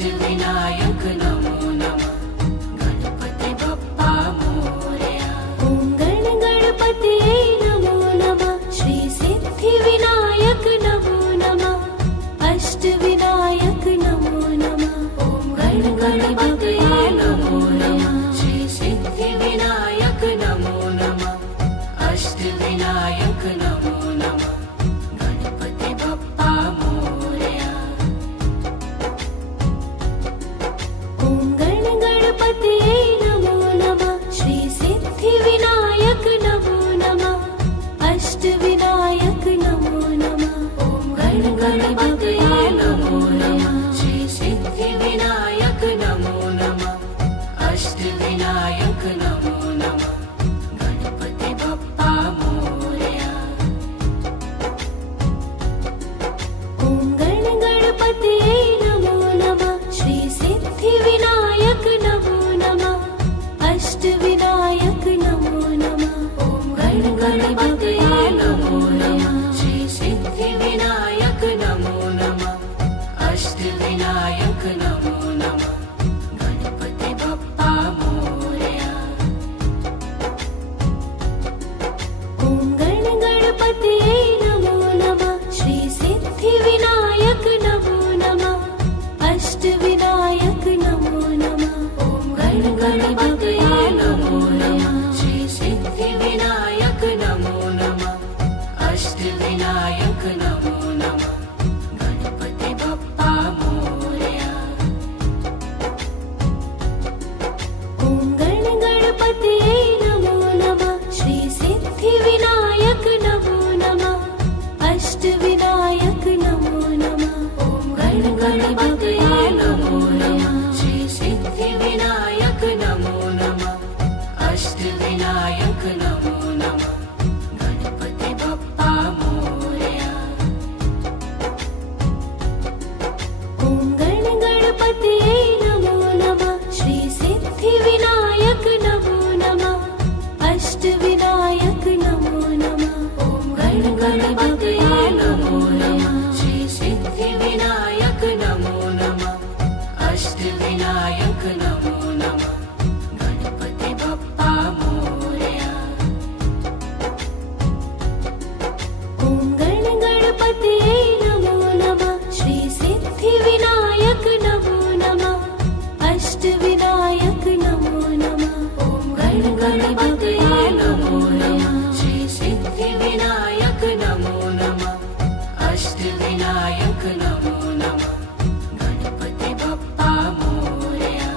अष्टविनायक नमो नमः गणपति बप्पा मोरया ॐ गण गणपतये नमो नमः श्री सिद्धिविनायक नमो नमः अष्टविनायक नमो नमः ॐ गण गणपतये नमो नमः श्री सिद्धिविनायक नमो नमः अष्टविनायक नमो नमः गणपति बप्पा मोरया ॐ गण गणपतये नमो नमः श्री सिद्धिविनायक नमो नमः अष्टविनायक नमो नमः ॐ गण गणपतये नमो नमः श्री सिद्धिविनायक नमो नमः अष्टविनायक नमो नमः गणपति बप्पा मोरया ॐ गण गणपतये नमो नमः श्री सिद्धिविनायक नमो नमः अष्टविनायक नमो नमः ॐ गण गणपतये नमो नमः श्री सिद्धिविनायक नमो नमः अष्टविनायक नमो नमः गणपति बप्पा मोरया ॐ गण गणपतये नमो नमः श्री सिद्धिविनायक नमो नमः अष्टविनायक नमो नमः ॐ गण गणपतये नमो नमः श्री सिद्धिविनायक नमो नमः अष्टविनायक नमो नमः गणपति बप्पा मोरया ॐ गण गणपतये नमो नमः श्री सिद्धिविनायक नमो नमः अष्टविनायक नमो नमः ॐ गण गणपतये नमो नमः श्री सिद्धिविनायक नमो नमः अष्टविनायक नमो नमः गणपति बप्पा मोरया ॐ गण गणपतये नमो नमः श्री सिद्धिविनायक नमो नमः अष्टविनायक नमो नमः ॐ गण गणपतये नमो नमः श्री सिद्धिविनायक नमो नमः अष्टविनायक नमो नमः गणपति बप्पा मोरया ॐ गण गणपतये नमो नमः श्री सिद्धिविनायक नमो नमः अष्टविनायक नमो नमः ॐ गण गणपतये नमो नमः श्री सिद्धिविनायक नमो नमः अष्टविनायक नमो नमः गणपति बप्पा मोरया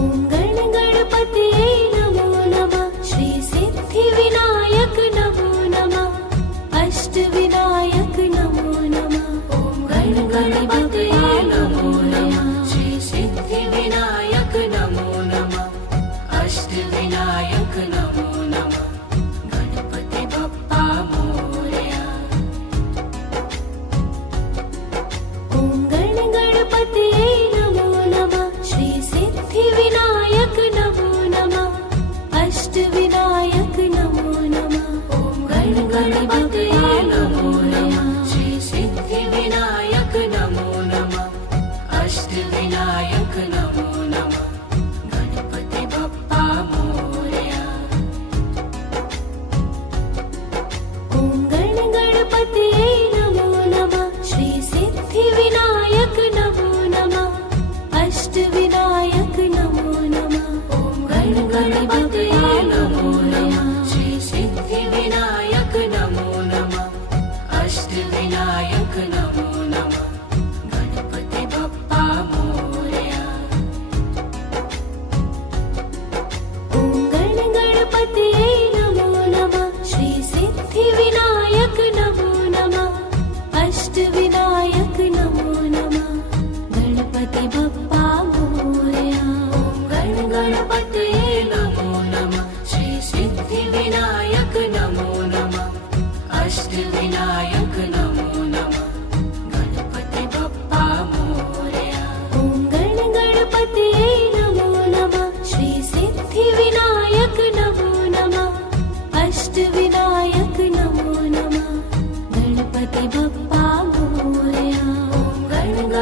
ॐ गण गणपतये नमो नमः श्री सिद्धिविनायक नमो नमः अष्टविनायक नमो नमः ॐ गण गणपतये नमो नमः श्री सिद्धिविनायक नमो नमः अष्टविनायक नमो नमः गणपति बप्पा मोरया ॐ गण गणपतये नमो नमः श्री सिद्धिविनायक नमो नमः अष्टविनायक नमो नमः ॐ गण गणपतये नमो नमः श्री सिद्धिविनायक नमो नमः अष्टविनायक नमो नमः गणपति बप्पा मोरया ॐ गण गणपतये नमो नमः श्री सिद्धिविनायक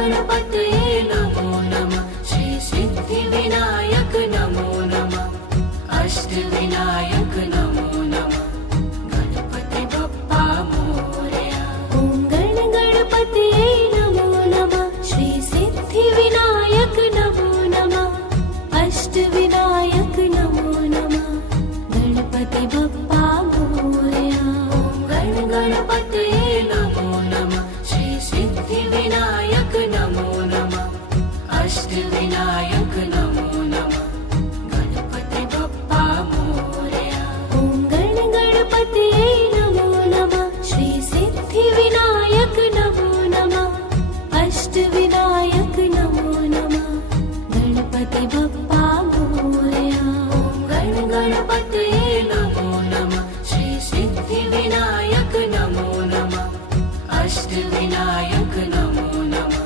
गणपतये नमो नमः श्री सिद्धिविनायक नमो नमः अष्टविनायक नमो नमः गणपति बप्पा मोरया ॐ गणपतये नमो नमः श्री सिद्धिविनायक नमो नमः अष्टविनायक नमो नमः गणपति बप्पा मोरया गणपतये नमो नमः श्री सिद्धिविनायक नमो नमः अष्टविनायक नमो नमः गणपति बप्पा मोरया ॐ गणपतये नमो नमः श्री सिद्धिविनायक नमो नमः अष्टविनायक नमो नमः गणपति बप्पा मोरया गणपतये नमो नमः श्री सिद्धिविनायक नमो नमः अष्टविनायक नमो नमः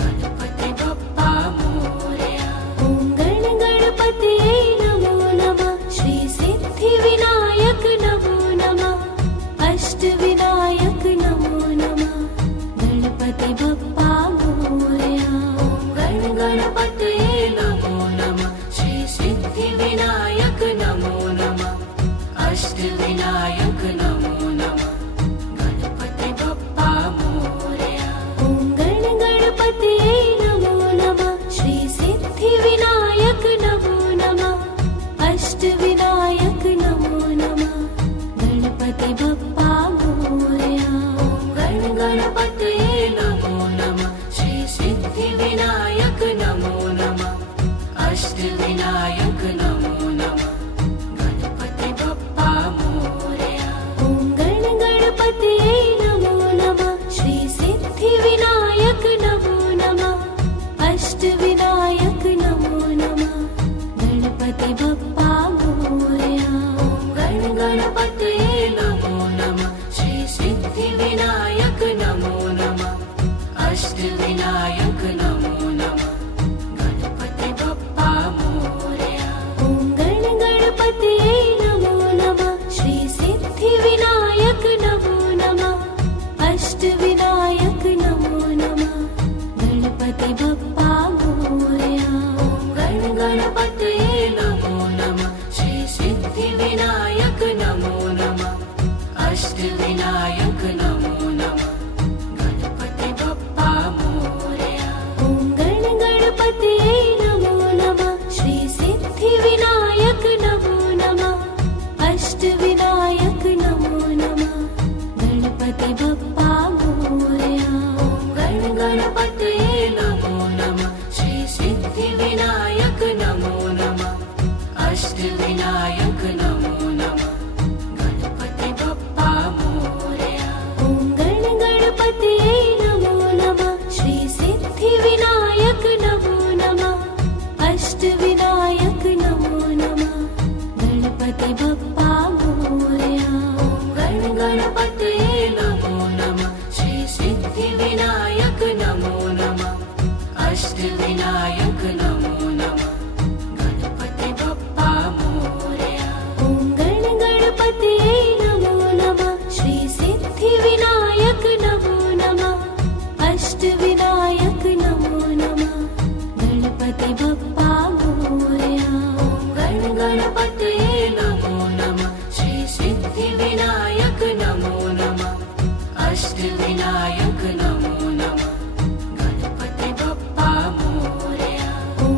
गणपति बप्पा मोरया ॐ गणपतये नमो नमः श्री सिद्धिविनायक नमो नमः अष्टविनायक नमो नमः गणपति बप्पा मोरया गणपतये नमो नमः श्री सिद्धिविनायक नमो नमः अष्टविनायक नमो नमः गणपति बप्पा मोरया ॐ गणपतये नमो नमः श्री सिद्धिविनायक नमो नमः अष्टविनायक नमो नमः गणपति बप्पा मोरया गणपतये नमो नमः श्री सिद्धिविनायक नमो नमः अष्टविनायक नमो नमः गणपति बप्पा मोरया ॐ गणपतये नमो नमः श्री सिद्धिविनायक नमो नमः अष्टविनायक नमो नमः गणपति बप्पा मोरया गणपतये नमो नमः श्री सिद्धिविनायक नमो नमः अष्टविनायक नमो नमः गणपति बप्पा मोरया ॐ गणपतये नमो नमः श्री सिद्धिविनायक नमो नमः अष्टविनायक नमो नमः गणपति बप्पा मोरया गणपतये नमो नमः श्री सिद्धिविनायक नमो नमः अष्टविनायक नमो नमः गणपति बप्पा मोरया ॐ गणपतये नमो नमः श्री सिद्धिविनायक नमो नमः अष्टविनायक नमो नमः गणपति बप्पा मोरया गणपतये नमो नमः श्री सिद्धिविनायक नमो नमः अष्टविनायक नमो नमः गणपति बप्पा मोरया ॐ गणपतये नमो नमः श्री सिद्धिविनायक नमो नमः अष्टविनायक नमो नमः गणपति बप्पा मोरया गणपतये नमो नमः श्री सिद्धिविनायक नमो नमः अष्टविनायक नमो नमः गणपति बप्पा मोरया ॐ गणपतये नमो नमः श्री सिद्धिविनायक नमो नमः अष्टविनायक नमो नमः गणपति बप्पा मोरया गणपतये नमो नमः श्री सिद्धिविनायक नमो नमः अष्टविनायक नमो नमः गणपति बप्पा मोरया ॐ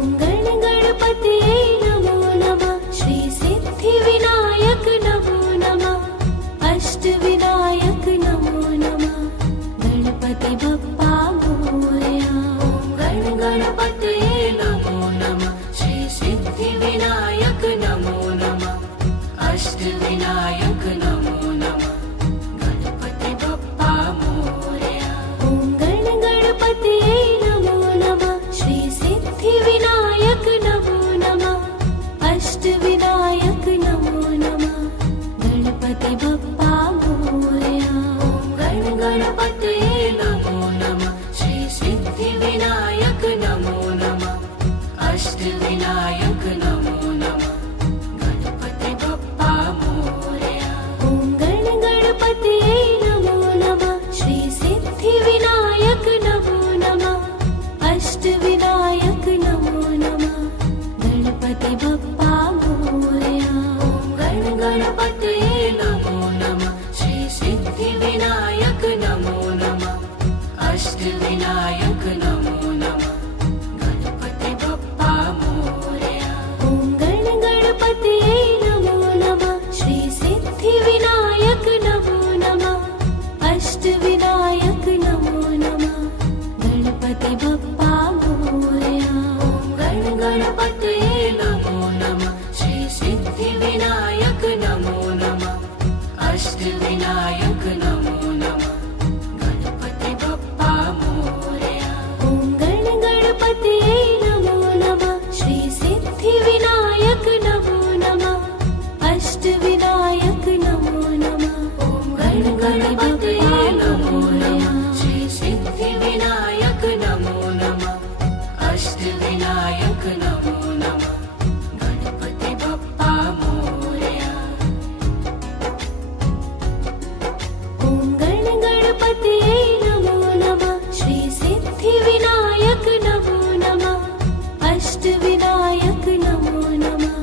गणपतये नमो नमः श्री सिद्धिविनायक नमो नमः अष्टविनायक नमो नमः गणपति बप्पा मोरया गणपतये नमो नमः श्री सिद्धिविनायक नमो नमः अष्टविनायक नमो नमः गणपति बप्पा मोरया ॐ गणपतये नमो नमः श्री सिद्धिविनायक नमो नमः अष्टविनायक नमो नमः गणपति बप्पा मोरया गणपतये नमो नमः अष्टविनायक नमो नमः गणपति बप्पा मोरया ॐ गण गणपतये नमो नमः श्री सिद्धिविनायक नमो नमः अष्टविनायक नमो नमः गणपति बप्पा मोरया गण गणपतये नमो नमः श्री सिद्धिविनायक नमो नमः अष्टविनायक नमो नमः गणपति बप्पा मोरया ॐ गण गणपतये नमो नमः श्री सिद्धिविनायक नमो नमः अष्टविनायक नमो नमः गण गणपतये नमो नमः श्री सिद्धिविनायक नमो नमः अष्टविनायक नमो नमः गणपति बप्पा मोरया ॐ गण गणपतये नमो नमः श्री सिद्धिविनायक नमो नमः अष्टविनायक नमो नमः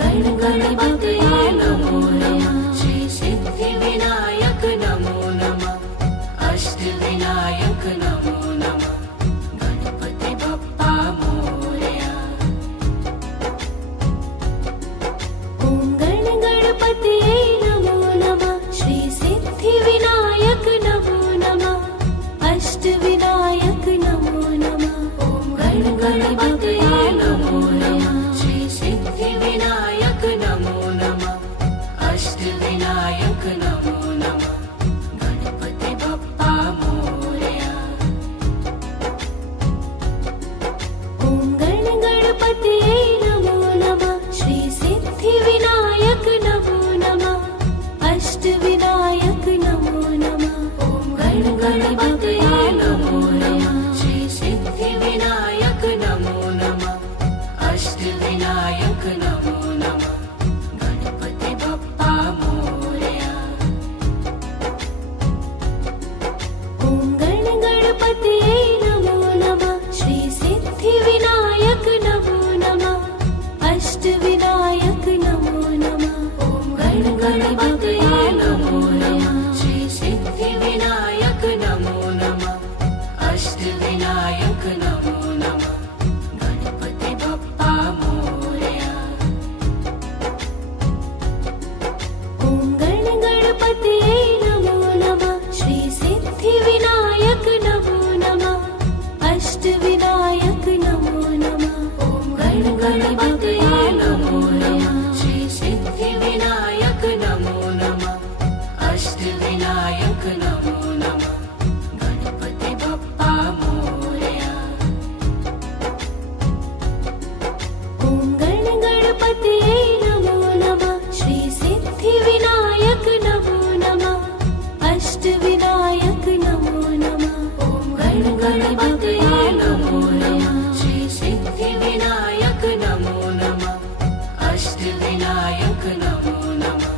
गण गणपतये नमो नमः श्री सिद्धिविनायक नमो नमः अष्टविनायक नमो नमः गणपति बप्पा मोरया ॐ गण गणपतये नमो नमः श्री सिद्धिविनायक नमो नमः अष्टविनायक नमो नमः गण गणपतये नमो नमः श्री सिद्धिविनायक नमो नमः अष्टविनायक नमो नमः गणपति बप्पा मोरया ॐ गण गणपतये नमो नमः श्री सिद्धिविनायक नमो नमः अष्टविनायक नमो नमः गण गणपतये नमो नमः श्री सिद्धिविनायक नमो नमः अष्टविनायक नमो नमः गणपति बप्पा मोरया ॐ गण गणपतये नमो नमः श्री सिद्धिविनायक नमो नमः अष्टविनायक नमो नमः गण गणपतये नमो नमः श्री सिद्धिविनायक नमो नमः अष्टविनायक नमो नमः गणपति बप्पा मोरया ॐ गण गणपतये नमो नमः श्री सिद्धिविनायक नमो नमः अष्टविनायक नमो नमः गण गणपतये नमो नमः श्री सिद्धिविनायक नमो नमः अष्टविनायक नमो नमः गणपति बप्पा मोरया ॐ गण गणपतये नमो नमः श्री सिद्धिविनायक नमो नमः अष्टविनायक नमो नमः गण गणपतये नमो नमः श्री सिद्धिविनायक नमो नमः अष्टविनायक नमो नमः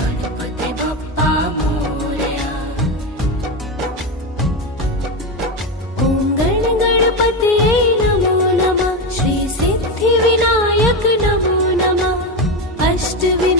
गणपति बप्पा मोरया ॐ गण गणपतये नमो नमः श्री सिद्धिविनायक नमो नमः अष्टविनायक